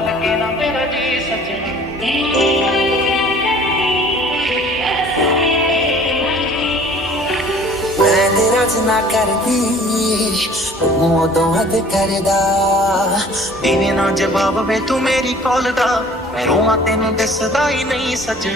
ਲੱਗੇ ਨਾ ਮੇਰਾ ਜੀ ਸੱਜਣਾ। ਮੈਂ ਤੇਰਾ ਜਿੰਨਾ ਕਰਦੀ ਉਹਨੂੰ ਉਦੋਂ ਹੱਦ ਕਰਦਾ। ਦੇਵੇ ਨਾ ਜਵਾਬ ਵੇ ਤੂੰ ਮੇਰੀ ਕਾਲ ਦਾ, ਮੈਂ ਰੋਵਾਂ ਤੈਨੂੰ ਦਿਸਦਾ ਹੀ ਨਹੀਂ ਸੱਜਣਾ।